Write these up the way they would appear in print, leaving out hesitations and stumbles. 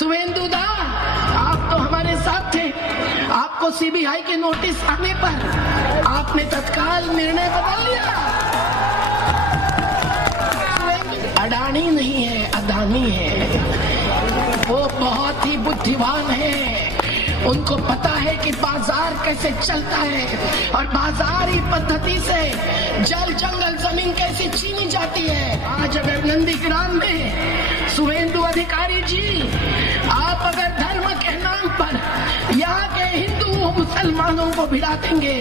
शुभेंदु दा, आप तो हमारे साथ थे। आपको सीबीआई के नोटिस आने पर आपने तत्काल निर्णय बदल लिया। अडानी नहीं है, अदानी है। वो बहुत ही बुद्धिमान है। उनको पता है कि बाजार कैसे चलता है और बाजारी पद्धति से जल जंगल जमीन कैसे छीनी जाती है। आज अगर नंदीग्राम में शुभेंदु अधिकारी जी, आप अगर धर्म के नाम पर यहाँ के हिंदू मुसलमानों को भिड़ा देंगे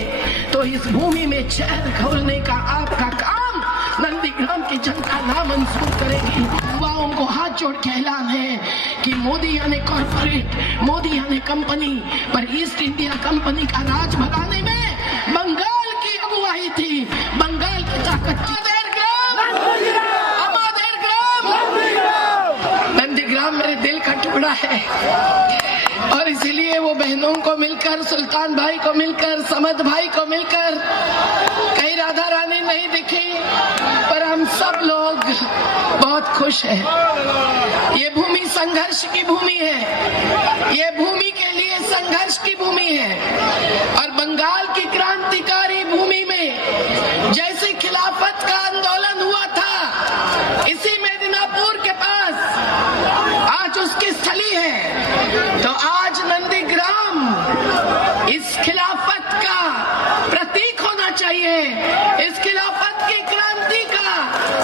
तो इस भूमि में चैन घोलने का आपका काम नंदीग्राम की जनता नामंजूर करेगी। युवाओं को हाथ जोड़ के ऐलान है कि मोदी यानी कॉर्पोरेट, मोदी यानी कंपनी, पर ईस्ट इंडिया कंपनी का राज भगाने में बंगाल की अगुवाई थी। बंगाल की ताकत नंदीग्राम मेरे दिल का टुकड़ा है और इसीलिए वो बहनों को मिलकर, सुल्तान भाई को मिलकर, समद भाई को मिलकर, कहीं राधा रानी नहीं दिखी पर हम सब लोग बहुत खुश हैं। ये भूमि संघर्ष की भूमि है, ये भूमि के लिए संघर्ष की भूमि है। और बंगाल की क्रांतिकारी भूमि में जैसे खिलाफत का आंदोलन हुआ था, इसी मेदिनीपुर के पास आज उसकी स्थली है। तो आज नंदीग्राम इस खिलाफत का प्रतीक होना चाहिए, इस खिलाफत की क्रांति का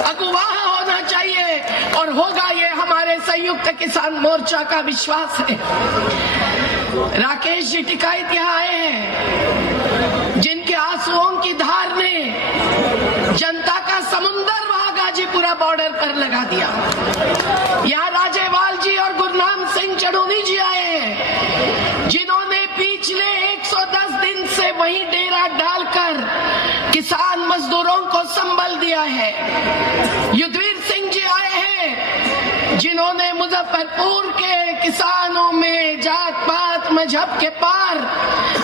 अगुवाह होना चाहिए और होगा, ये हमारे संयुक्त किसान मोर्चा का विश्वास है। राकेश जी टिकायत यहाँ आए हैं, जिनके आंसुओं की धार ने जनता का समुंदर वहां गाजीपुरा बॉर्डर पर लगा दिया। यहाँ राजेवाल जी और गुरनाम सिंह चढ़ोनी जी आए हैं, जिन्होंने पिछले 110 दिन से वहीं डेरा डालकर किसान मजदूरों को संबल दिया है। युद्धवीर सिंह जी आए हैं, जिन्होंने मुजफ्फरपुर के किसानों में जात पात मजहब के पार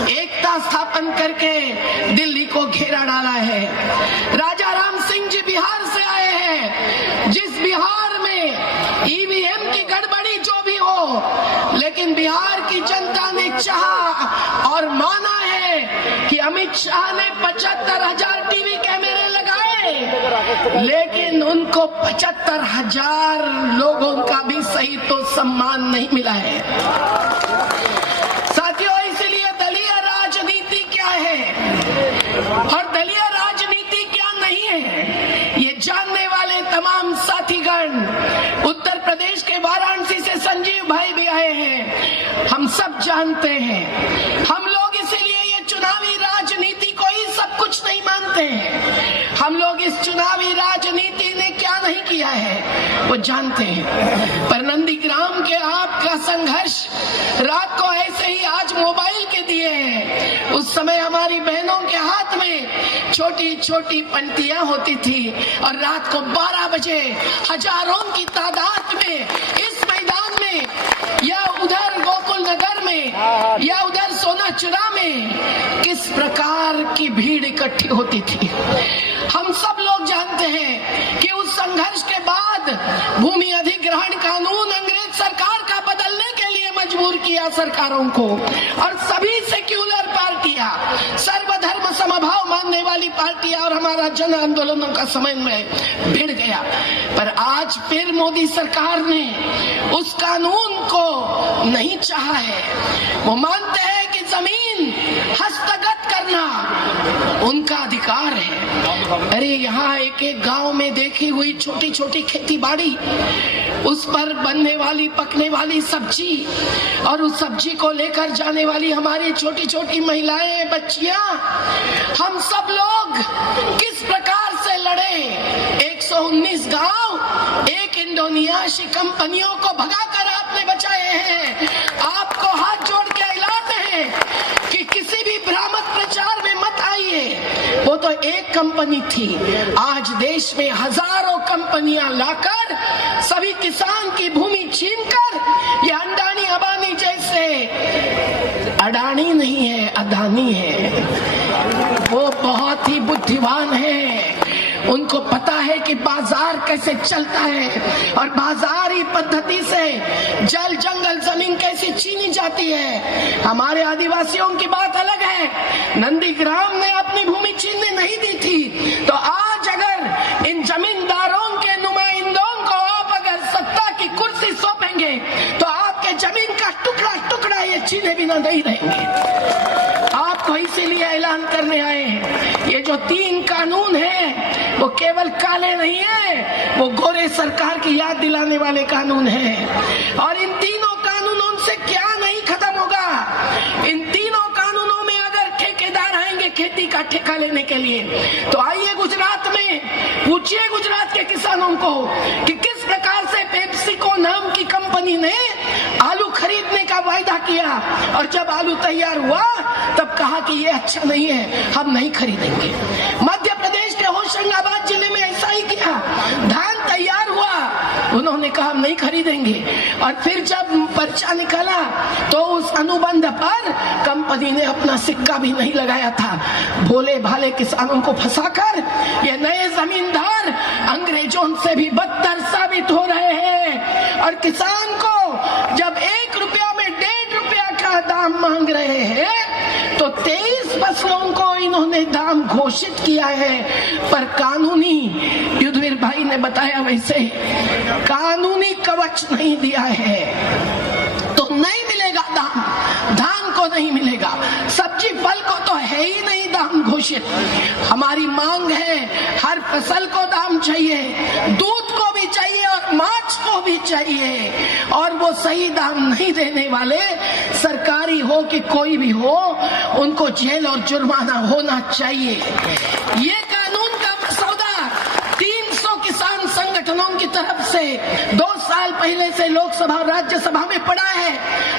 एकता स्थापन करके दिल्ली को घेरा डाला है। राजा राम सिंह जी बिहार से आए हैं, जिस बिहार में ईवीएम की गड़बड़ी जो भी हो, लेकिन बिहार की जनता ने चाहा और माना है कि अमित शाह ने 75,000 टीवी कैमरे लगाए, लेकिन उनको 75,000 लोगों का भी सही तो सम्मान नहीं मिला है। साथियों, इसलिए दलीय राजनीति क्या है और दलीय राजनीति क्या नहीं है, ये जानने वाले तमाम साथीगण, उत्तर प्रदेश के वाराणसी से संजीव भाई भी आए हैं, हम सब जानते हैं। हम लोग इसीलिए ये चुनावी राजनीति को ही सब कुछ नहीं मानते हैं। हम लोग इस चुनावी राजनीति ने क्या नहीं किया है वो जानते हैं। पर नंदीग्राम के आपका संघर्ष रात को ऐसे ही आज मोबाइल के दिए हैं, उस समय हमारी बहनों के हाथ में छोटी छोटी पंक्तियां होती थी और रात को 12 बजे हजारों की तादाद में इस मैदान में या उधर गोकुल नगर में या उधर सोनाचुरा में किस प्रकार की भीड़ इकट्ठी होती थी। हम सब लोग जानते हैं कि उस संघर्ष के बाद भूमि अधिग्रहण कानून अंग्रेज सरकार का बदलने के लिए मजबूर किया सरकारों को, और सभी सेक्युलर पार्टियां, सर्वधर्म समभाव मानने वाली पार्टियां और हमारा जन आंदोलनों का समन्वय भिड़ गया। पर आज फिर मोदी सरकार ने उस कानून को नहीं चाहा है। वो मानते हैं कि जमीन हस्तगत करना उनका अधिकार है। अरे यहाँ एक एक गांव में देखी हुई छोटी छोटी खेती बाड़ी, उस पर बनने वाली पकने वाली सब्जी और उस सब्जी को लेकर जाने वाली हमारी छोटी छोटी महिलाएं, बच्चियां, हम सब लोग किस प्रकार से लड़े। 119 गांव एक इंडोनेशियाई कंपनियों को भगाकर आपने बचाए हैं। आपको हाथ जोड़ के ऐलान है कि किसी भी भ्रामक प्रचार में मत आइए। वो तो एक कंपनी थी, आज देश में हजारों कंपनियां लाकर सभी किसान की भूमि छीनकर ये अंडानी अंबानी जैसे, अडानी नहीं है, अदानी है। वो बहुत ही बुद्धिमान है, उनको पता है कि बाजार कैसे चलता है और बाजारी पद्धति से जल जंगल जमीन कैसे छीनी जाती है। हमारे आदिवासियों की बात अलग है। नंदीग्राम ने अपनी भूमि छीनने नहीं दी थी, तो आज अगर इन जमींदारों के नुमाइंदों को आप अगर सत्ता की कुर्सी सौंपेंगे तो आपके जमीन का टुकड़ा टुकड़ा ये छीने बिना नहीं रहेंगे। आपको इसीलिए ऐलान करने आए हैं। ये जो 3 कानून है वो केवल काले नहीं है, वो गोरे सरकार की याद दिलाने वाले कानून है। और इन तीनों कानूनों से क्या नहीं खत्म होगा। इन तीनों कानूनों में अगर ठेकेदार आएंगे खेती का ठेका लेने के लिए, तो आइए गुजरात में पूछिए गुजरात के किसानों को कि किस प्रकार से पेप्सिको नाम की कंपनी ने आलू खरीदने का वायदा किया और जब आलू तैयार हुआ तब कहा कि ये अच्छा नहीं है, हम नहीं खरीदेंगे। मध्य प्रदेश के होशंगाबाद जिले में ऐसा ही किया। धान तैयार हुआ, उन्होंने कहा हम नहीं खरीदेंगे। और फिर जब पर्चा निकला तो उस अनुबंध पर कंपनी ने अपना सिक्का भी नहीं लगाया था। भोले भाले किसानों को फंसाकर ये नए जमींदार अंग्रेजों से भी बदतर साबित हो रहे हैं। और किसान को जब 1 रुपया में 1.5 रुपया का दाम मांग रहे हैं तो 23 फसलों को इन्होंने दाम घोषित किया है। पर कानूनी, युद्धवीर भाई ने बताया वैसे, कानूनी कवच नहीं दिया है तो नहीं मिलेगा दाम। धान को नहीं मिलेगा, सब्जी फल को तो है ही नहीं दाम घोषित। हमारी मांग है हर फसल को दाम चाहिए, दूध को भी चाहिए और मांस को भी चाहिए। और वो सही दाम नहीं देने वाले, सरकारी हो कि कोई भी हो, उनको जेल और जुर्माना होना चाहिए। ये कानून का मसौदा 300 किसान संगठनों की तरफ से 2 साल पहले से लोकसभा और राज्यसभा में पड़ा है।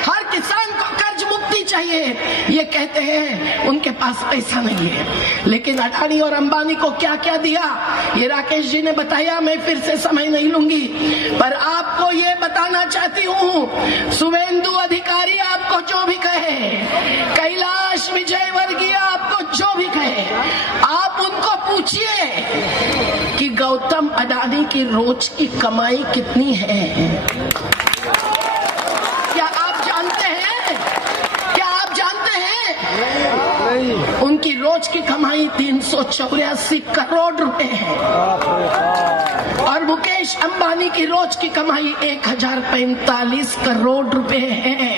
हर किसान को कर्ज मुक्ति चाहिए। ये कहते हैं उनके पास पैसा नहीं है, लेकिन अडानी और अंबानी को क्या क्या दिया ये राकेश जी ने बताया, मैं फिर से समय नहीं लूंगी। पर आपको ये बताना चाहती हूँ, शुभेंदु अधिकारी आपको जो भी कहे, कैलाश विजयवर्गीय आपको जो भी कहे, आप उनको पूछिए कि गौतम अडानी की रोज की कमाई कितनी है। क्या आप जानते हैं? क्या आप जानते हैं? उनकी रोज की कमाई 384 करोड़ रुपए है और मुकेश अंबानी की रोज की कमाई 1045 करोड़ रुपए है।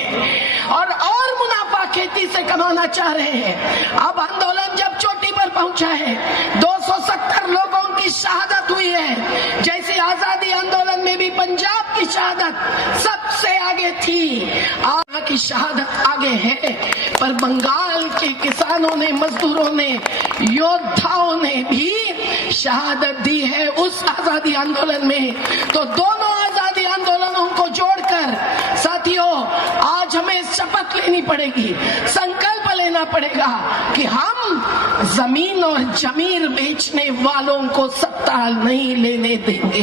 और मुनाफा खेती से कमाना चाह रहे हैं। अब आंदोलन जब चोटी पर पहुंचा है, 270 लोगों की शहादत हुई है। जैसे आजादी आंदोलन में भी पंजाब की शहादत सबसे आगे थी, आज की शहादत आगे है। पर बंगाल के किसानों ने, मजदूरों ने, योद्धाओं ने भी शहादत दी है उस आजादी आंदोलन में। तो दोनों आजादी आंदोलनों को जोड़कर साथियों, आज हमें शपथ लेनी पड़ेगी, संकल्प लेना पड़ेगा कि हम जमीन और जमीर बेचने वालों को सत्ता नहीं लेने देंगे।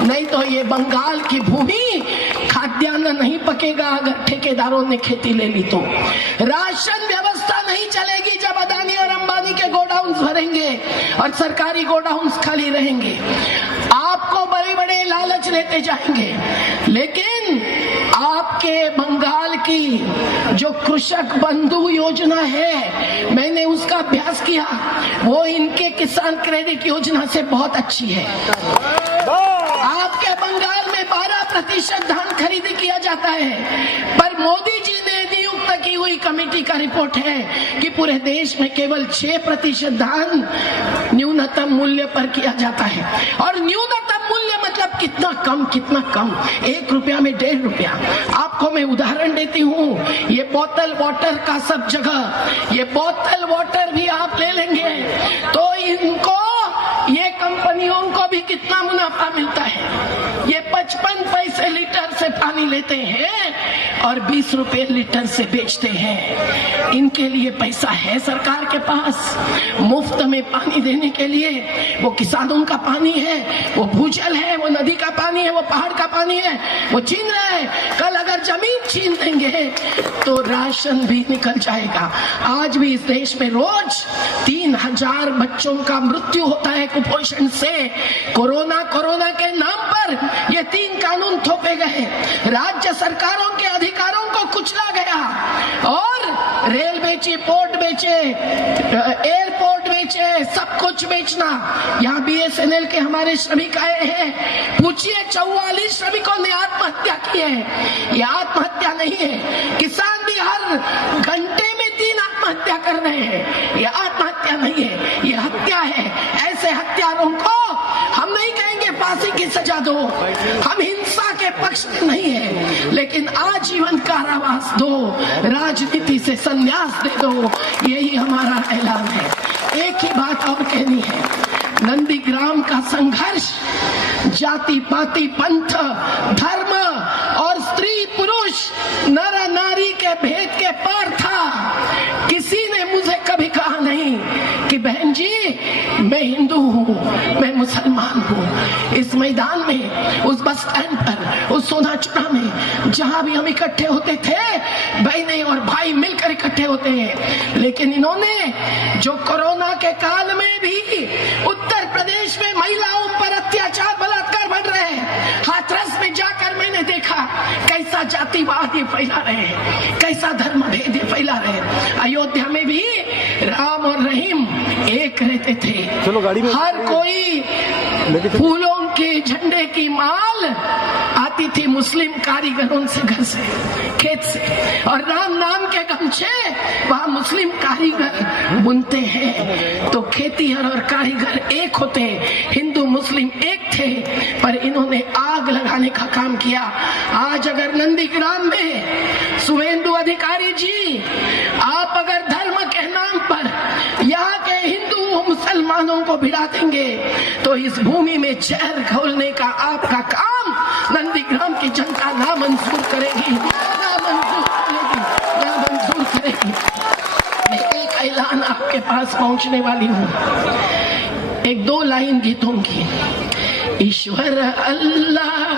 नहीं तो ये बंगाल की भूमि खाद्यान्न नहीं पकेगा अगर ठेकेदारों ने खेती ले ली तो। राशन व्यवस्था नहीं चलेगी जब अदानी और अंबानी के गोडाउन्स भरेंगे और सरकारी गोडाउन्स खाली रहेंगे। आपको बड़े बड़े लालच लेते जाएंगे, लेकिन आपके बंगाल की जो कृषक बंधु योजना है, मैंने उसका अभ्यास किया, वो इनके किसान क्रेडिट योजना से बहुत अच्छी है। आपके बंगाल में 12% धान खरीदी किया जाता है, पर मोदी जी ने नियुक्त की हुई कमेटी का रिपोर्ट है कि पूरे देश में केवल 6% धान न्यूनतम मूल्य पर किया जाता है। और न्यूनतम मूल्य मतलब कितना कम, कितना कम, 1 रुपया में 1.5 रुपया। आपको मैं उदाहरण देती हूँ, ये बोतल वाटर का सब जगह, ये बोतल वाटर भी आप ले लेंगे तो इनको, ये कंपनियों को भी कितना मुनाफा मिलता है। ये 55 पैसे लीटर से पानी लेते हैं और 20 रुपए लीटर से बेचते हैं। इनके लिए पैसा है सरकार के पास मुफ्त में पानी देने के लिए। वो किसानों का पानी है, वो भूजल है, वो नदी का पानी है, वो पहाड़ का पानी है, वो छीन रहा है। कल अगर जमीन छीन देंगे तो राशन भी निकल जाएगा। आज भी इस देश में रोज 3000 बच्चों का मृत्यु होता है कुपोषण से। कोरोना के नाम पर ये 3 कानून थोपे गए, राज्य सरकारों के अधिकारों को कुचला गया और रेल बेचे, पोर्ट बेचे, एयरपोर्ट बेचे, सब कुछ बेचना। यहाँ BSNL के हमारे श्रमिक आए हैं, पूछिए 44 श्रमिकों ने आत्महत्या की है। ये आत्महत्या नहीं है, किसान भी हर घंटे में 3 आत्महत्या कर रहे हैं। ये आत्महत्या नहीं है, ये हत्या है। ऐसे हत्यारों को हम नहीं कहेंगे फांसी की सजा दो, हम हिंसा के पक्ष में नहीं है, लेकिन आजीवन कारावास दो, राजनीति से संन्यास दे दो, यही हमारा ऐलान है। एक ही बात और कहनी है, नंदीग्राम का संघर्ष जाति पाति पंथ धर्म और स्त्री पुरुष नर नारी के भेद के पार था। किसी ने मुझे कभी कहा नहीं कि बहन जी मैं हिंदू हूँ, मैं मुसलमान हूँ। इस मैदान में, उस बस स्टैंड पर, उस सोनाचूड़ा में जहाँ भी हम इकट्ठे होते थे, बहनें और भाई मिलकर इकट्ठे होते हैं। लेकिन इन्होंने जो कोरोना के काल में भी उत्तर प्रदेश में महिलाओं पर अत्याचार बलात्कार बढ़ रहे हैं, हाथरस में जाकर मैंने देखा कैसा जातिवाद ये फैला रहे हैं, कैसा धर्म भेद ये फैला रहे हैं। अयोध्या में भी राम और रहीम एक रहते थे। चलो गाड़ी में। हर कोई फूलों के झंडे की माल आती थी मुस्लिम कारीगरों से, घर से, खेत से, और राम नाम के गमछे वहाँ मुस्लिम कारीगर बुनते हैं। तो खेतीहर और कारीगर एक होते, हिंदू मुस्लिम एक थे, पर इन्होंने आग लगाने का काम किया। आज अगर नंदीग्राम में शुभेंदु अधिकारी जी, आप अगर धर्म के नाम पर यहाँ के हिंदू मुसलमानों को भिड़ा देंगे तो इस भूमि में जहर घोलने का आपका काम नंदीग्राम की जनता ना मंजूर करेगी, ना मंजूर करेगी, ना मंजूर करेगी। मैं एक ऐलान आपके पास पहुंचने वाली हूँ, 1-2 लाइन गीतों की। ईश्वर अल्लाह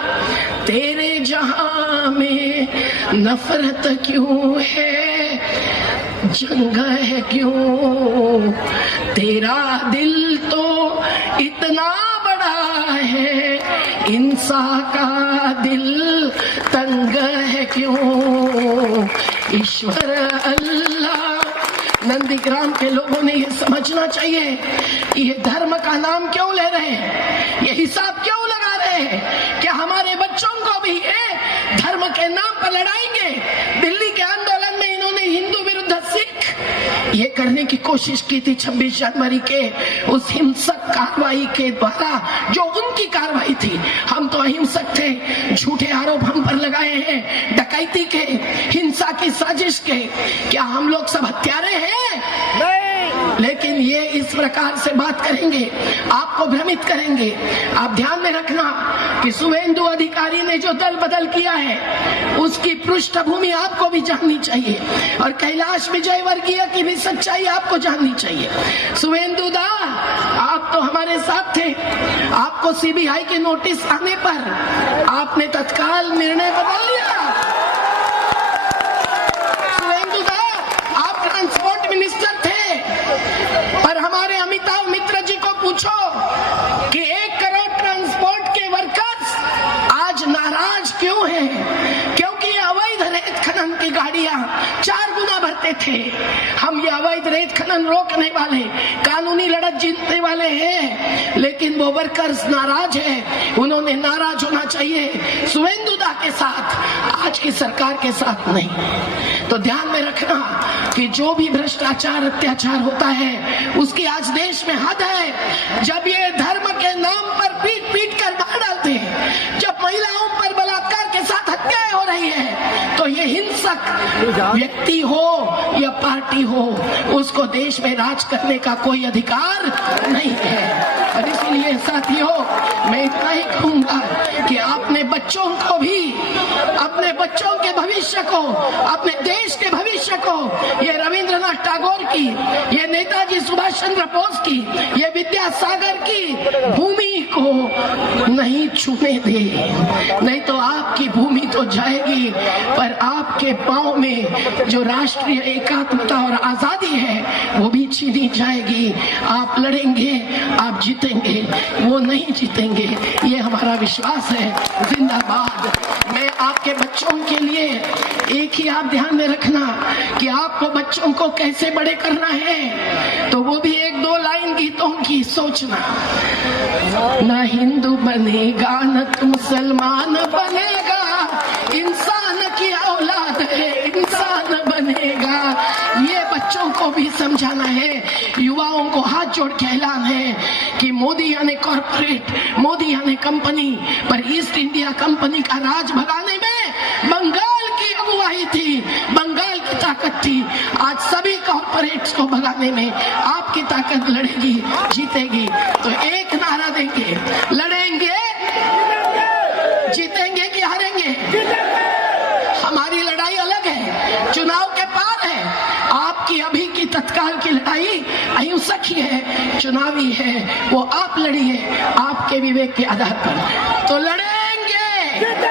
तेरे जहां में नफरत क्यों है, जंग है क्यों, तेरा दिल तो इतना बड़ा है, इंसा का दिल तंग है क्यों। ईश्वर अल्लाह, नंदीग्राम के लोगों ने ये समझना चाहिए, ये धर्म का नाम क्यों ले रहे हैं, ये हिसाब क्यों लगा रहे हैं। क्या हमारे बच्चों को भी ये धर्म के नाम पर लड़ाएंगे। दिल्ली के आंदोलन में इन्होंने हिंदू विरुद्ध सिख ये करने की कोशिश की थी 26 जनवरी के उस हिंसक कार्रवाई के द्वारा, जो उनकी कार्रवाई थी। हम तो अहिंसक थे, झूठे आरोप हम पर लगाए हैं, डकैती के, हिंसा की साजिश के। क्या हम लोग सब हत्यारे हैं? नहीं। लेकिन ये इस प्रकार से बात करेंगे, आपको भ्रमित करेंगे। आप ध्यान में रखना कि शुभेंदु अधिकारी ने जो दल बदल किया है उसकी पृष्ठभूमि आपको भी जाननी चाहिए, और कैलाश विजयवर्गीय की भी सच्चाई आपको जाननी चाहिए। शुभेंदु दा, आप तो हमारे साथ थे, आपको CBI के नोटिस आने पर आपने तत्काल निर्णय बदल लिया। शुभेंदु दा, आप ट्रांसपोर्ट मिनिस्टर थे, पर हमारे अमिताभ मिश्रा जी को पूछो कि 1 करोड़ ट्रांसपोर्ट के वर्कर्स आज नाराज क्यों हैं? क्योंकि अवैध रेत खनन की गाड़ियां 4 गुना भरते थे। हम ये अवैध रेत खनन रोकने वाले, कानूनी लड़त जीतने वाले हैं, लेकिन वो वर्कर्स नाराज हैं। उन्होंने नाराज होना चाहिए शुभेंदु दा के साथ, आज की सरकार के साथ नहीं। तो ध्यान में रखना कि जो भी भ्रष्टाचार अत्याचार होता है उसकी आज देश में हद है। जब ये धर्म के नाम पर पीट पीट कर मार डालते हैं, जब महिलाओं पर बलात्कार के साथ हत्याएं हो रही है, तो ये हिंसक व्यक्ति हो या पार्टी हो, उसको देश में राज करने का कोई अधिकार नहीं है। और इसलिए साथियों, मैं इतना ही कहूंगा कि आपने बच्चों को भी, अपने बच्चों के भविष्य भविष्य को, अपने देश के भविष्य को ये रविंद्रनाथ टैगोर की, ये नेताजी सुभाष चंद्र बोस की, ये विद्यासागर की भूमि को नहीं छूने दे। नहीं तो आपकी भूमि तो जाएगी, पर आपके पांव में जो राष्ट्रीय एकात्मता और आजादी है वो भी छीनी जाएगी। आप लड़ेंगे, आप जीतेंगे, वो नहीं जीतेंगे, ये हमारा विश्वास है। जिंदाबाद। मैं आपके बच्चों के लिए एक ही आप ध्यान में रखना कि आपको बच्चों को कैसे बड़े करना है, तो वो भी एक दो लाइन गीतों की सोचना। ना हिंदू बनेगा न तुम मुसलमान बनेगा, इंसान की औलाद है इंसान बनेगा। ये बच्चों को भी समझाना है, युवाओं को हाथ जोड़ के ऐलान है कि मोदी यानी कॉर्पोरेट, मोदी यानी कंपनी, पर ईस्ट इंडिया कंपनी का राज भगाने में बंगाल की अगुवाई थी, बंगाल की ताकत थी। आज सभी कॉर्पोरेट्स को भगाने में आपकी ताकत लड़ेगी, जीतेगी। तो एक नारा देंगे, लड़ेंगे, जीतेंगे कि हारेंगे? हमारी लड़ाई अलग है, चुनाव के पार है। आपकी अभी की तत्काल की लड़ाई अहिंसक ही है, चुनावी है, वो आप लड़िए आपके विवेक के आधार पर। तो लड़ेंगे।